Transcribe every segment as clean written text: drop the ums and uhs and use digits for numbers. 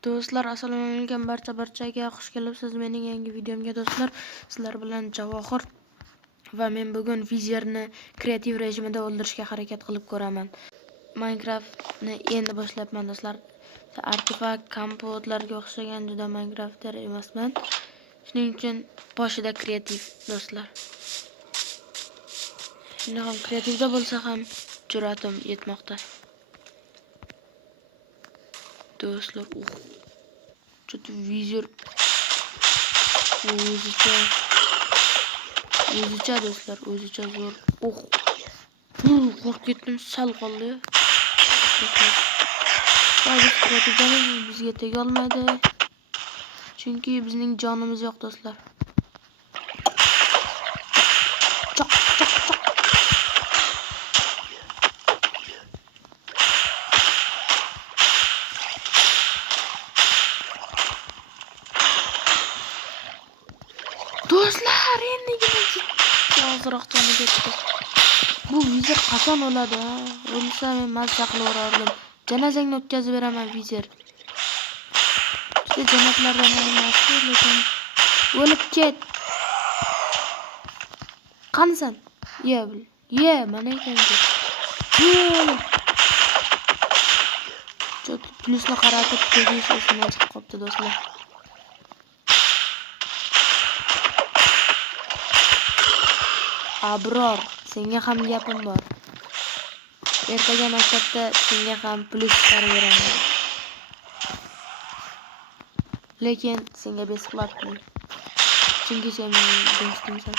Do'stlar, assalomu alaykum barchaga xush kelibsiz mening yangi videomga do'stlar. Sizlar bilan Javohir va men bugun Vizerni kreativ rejimida o'ldirishga harakat qilib ko'raman. Minecraftni endi boshlabman do'stlar. Artefakt, kompotlarga o'xshagan juda Minecrafter emasman. Shuning uchun boshida kreativ do'stlar. Shunday ham kreativda bo'lsa ham jur'atim yetmoqda. Do'stlar, Что-то Vizer o'zicha do'stlar, o'zicha zo'r. Qo'rqib ketdim, sal qoldi. Bizga tega olmaydi. Chunki bizning jonimiz yo'q do'stlar. Do'stlar, endi ozroq joni ketdi. Bu Vizer qachon o'ladi? O'lsa men mazza qilaverardim. Janozangni o'tkazib beraman Vizer. Juda janotlardan emas, lekin o'lib ket. Qanisan? Ye, mana ekan-ku. Plusni qaratib tegish esimdan chiqib qopti do'stlar. Abror, senga ham gapim bor. Ertaga maktabda senga ham plus chiqarib beraman. Lekin senga besplatni. Chunki sen mening do'stimsan.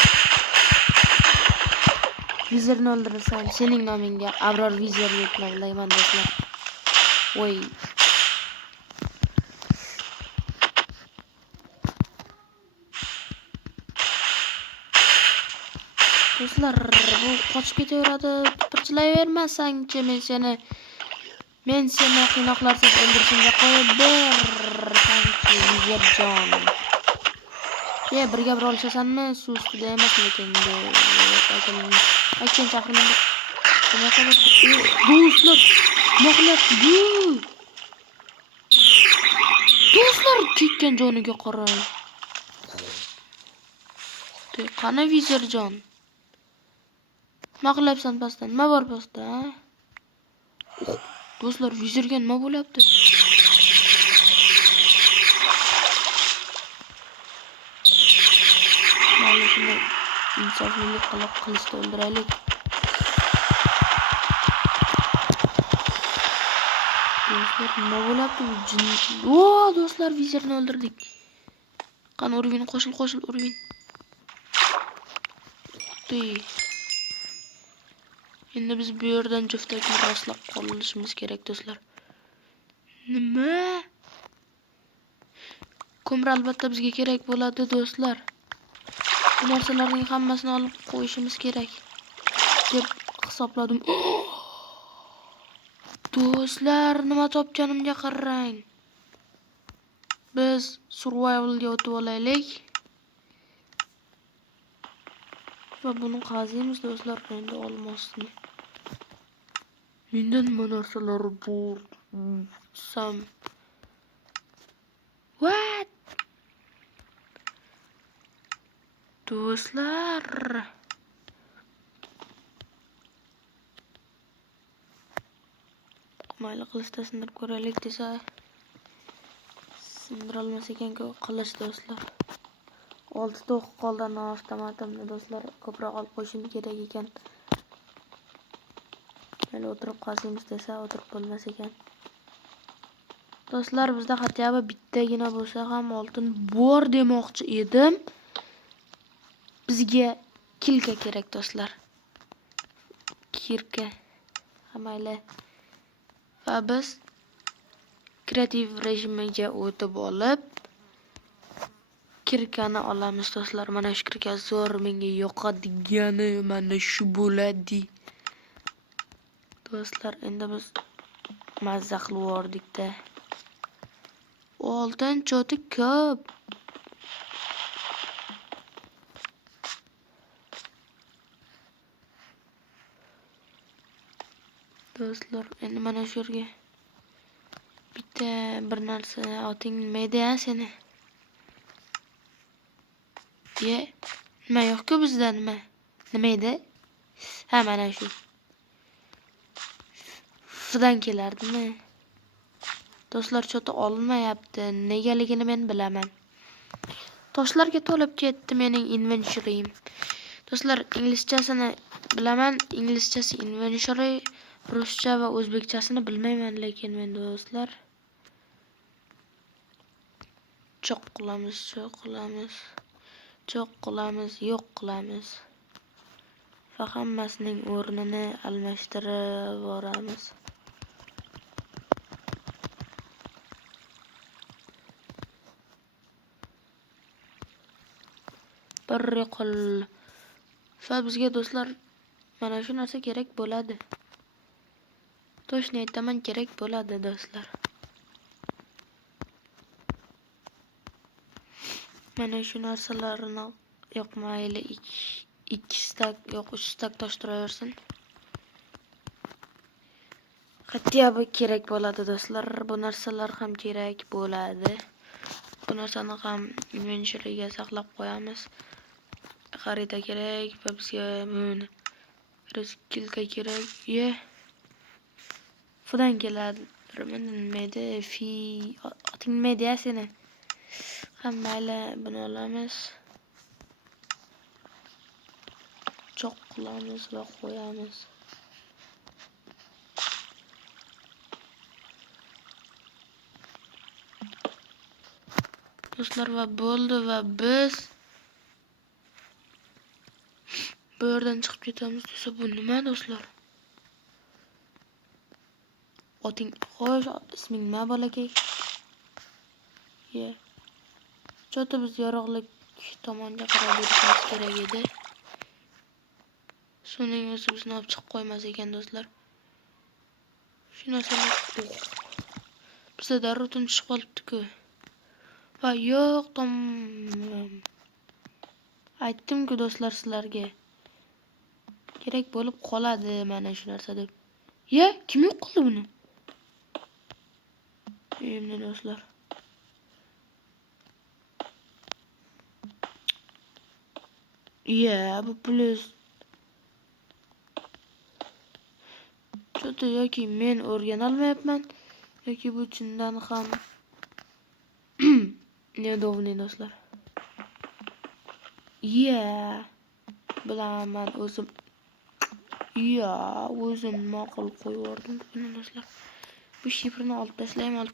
Vizerni o'ldirasan, sening nomingga Abror Vizer deb nomlayman do'stlar. Voy. Do'stlar, bu qochib ketaveradi. Tipirchilayvermasang-chi, men seni qiynoqlarsiz o'ldirishimga qo'yib bersanchi, Vizerjon. Birga bir olishasanmi? Suv ustida emas lekin aytgan chaqirmanda. Do'stlar, nima qilyapti? Do'stlar, ketgan joniga qarang. Qani Vizerjon? Nima qilyapsan pastdan? Nima bor pastda? Do'stlar, Vizerga nima bo'lyapti? Mana shunday insoflilik qilib qilishni o'ldiraylik. Do'stlar, nima bo'lyapti bu jin? Do'stlar, Vizerni o'ldirdik. Qani Urvin, qo'shil Urvin. Endi biz bu yerdan juftakni rostlab qolishimiz kerak do'stlar. Nima? Ko'mir albatta bizga kerak bo'ladi do'stlar. Bu narsalarning hammasini olib qo'yishimiz kerak deb hisobladim. Do'stlar, nima topganimga qarang. Biz survivalga o'tib olaylik. Va buni qaziymiz do'stlar, endi olmosni. Menda nima narsalar bor? What? Do'stlar. Mayli qilishda sindirib ko'raylik desa, sindirolmas ekan-ku qilish do'stlar. 6 ta o'q qoldi avtomatimni do'stlar, ko'proq olib qo'yishim kerak ekan. Mayli o'tirib qaziymiz desa, o'tirib bo'lmas ekan. Do'stlar, bizda xatyabi bittagina bo'lsa ham oltin bor demoqchi edim. Bizga kilka kerak do'stlar. Kirka. Mayli. Va biz kreativ rejimiga o'tib olib kirkani olamiz do'stlar. Mana shu kirka zo'r menga yoqadigani mana shu bo'ladi. Do'stlar, endi biz mazza qilib yordik-da. Oltin choti ko'p. Do'stlar, endi mana shu yerga bitta bir narsa oting nima seni? Nima yo'q-ku bizda nima? Nima edi? Ha, mana shu. Sudan kelardimi? Do'stlar, choti olmayapti. Negaligini men bilaman. Toshlarga to'lib ketdi mening inventory'im. Do'stlar, inglizchasini bilaman. Inglizchasi inventory, ruscha va o'zbekchasini bilmayman, lekin men do'stlar cho'q qilamiz, yo'q qilamiz. Va hammasining o'rnini almashtirib boramiz. Bir qo'l. Va bizga do'stlar mana shu narsa kerak bo'ladi. Toshni aytaman, kerak bo'ladi do'stlar. Mana shu narsalarni yo'qmayli 2 stak yo'q 3 stak tosh turaversin. Hatto bu kerak bo'ladi do'stlar. Bu narsalar ham kerak bo'ladi. Bu narsani ham inventory'ga saqlab qo'yamiz. Xarita kerak va bizga buni skillka kerak. Fudan keladi. Nima edi? Oting nima edi seni? Mayli, buni olamiz. Cho'q qilamiz va qo'yamiz. Do'stlar, va bo'ldi va biz bu yerdan chiqib ketamiz desa, bu nima do'stlar? Oting xo'sh, isming nima bolakay? Choti biz yorug'lik tomonga qarab yurishimiz kerak edi. Shuning o'zi bizni olib chiqib qo'ymas ekan do'stlar. Shu narsalar bizda darrov tunishib qolibdi-ku. Va yo'q, aytdim-ku do'stlar sizlarga. Kerak bo'lib qoladi mana shu narsa deb. Kim yo'q qildi buni? Endi do'stlar. Bu plus. Choti yoki men o'rgana olmayapman, yoki bu chindan ham neudobniy do'stlar. Bilaman o'zim. O'zim ma'qul qo'yib yubordim do'stlar. Bu shifrni olib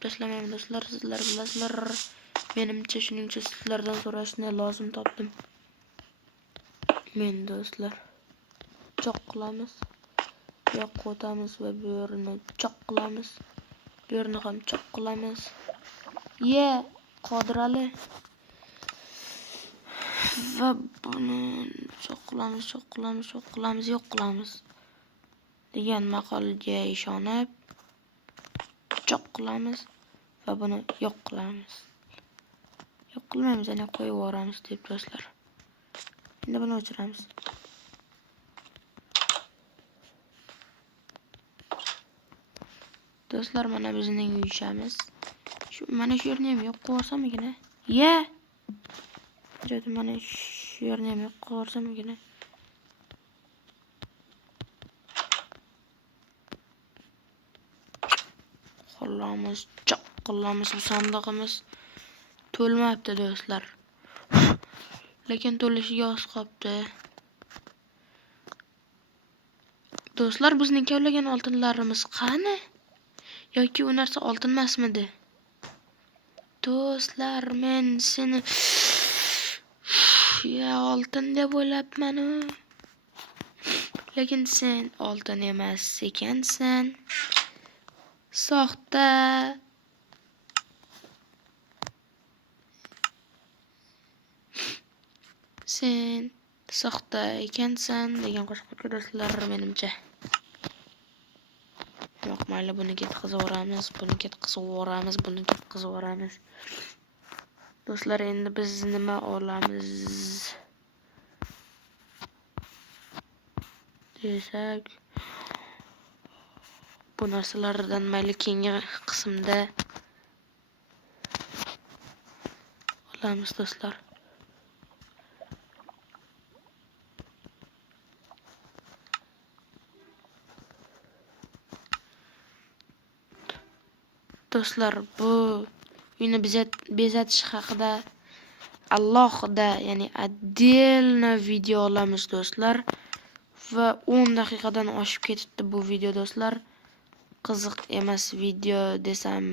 tashlamayman do'stlar. Sizlar bilasizlar. Menimcha shuningcha sizlardan so'rashni lozim topdim. Men do'stlar cho'q qilamiz. Yo'q o'tamiz va bu yerni cho'q qilamiz. Bu yerni ham cho'q qilamiz. Qodirali. Va buni cho'q qilamiz, yo'q qilamiz degan maqolga ishonib cho'q qilamiz va buni yo'q qilamiz. Yo'q qilmaymiz, yana qo'yib yuboramiz deb do'stlar. Endi buni o'chiramiz. Do'stlar, mana bizning uyishamiz. Mana shu yerni ham yo'q qilib Jo'da mana shu yerni ham yo'q qilib Xollamiz, cho'q qilamiz. Sandig'imiz to'lmayapti do'stlar. Lekin to'lishiga oz qolibdi. Do'stlar, bizning kavlagan oltinlarimiz qani? Yoki u narsa oltin emasmidi? Do'stlar, men seni oltin deb o'ylabman. Lekin sen oltin emas ekansan. Soxta. sen soxta ekansan degan qo'shiqqa do'stlar, menimcha. Yo'q, mayli, buni ketqizaveramiz, buni ketqizaveramiz. Do'stlar, endi biz nima olamiz desak, bu narsalardan mayli keyingi qismda olamiz do'stlar. Do'stlar, bu uyni bezatish haqida alohida, ya'ni отдельно video olamiz do'stlar. Va 10 daqiqadan oshib ketibdi bu video do'stlar. Qiziq emas video desam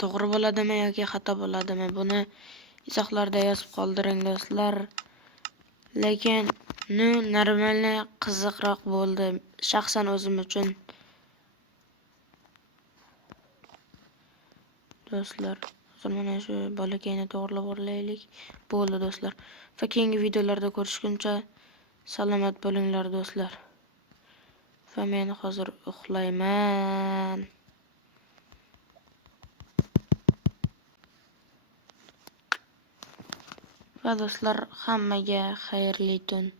to'g'ri bo'ladimi yoki xato bo'ladimi? Buni izohlarda yozib qoldiring do'stlar. Lekin normalni qiziqroq bo'ldi shaxsan o'zim uchun. Do'stlar, hozir mana shu bolakayni to'g'rilab o'rlaylik. Bo'ldi do'stlar. Va keyingi videolarda ko'rishguncha salomat bo'linglar do'stlar. Va men hozir uxlayman. Va do'stlar, hammaga xayrli tun.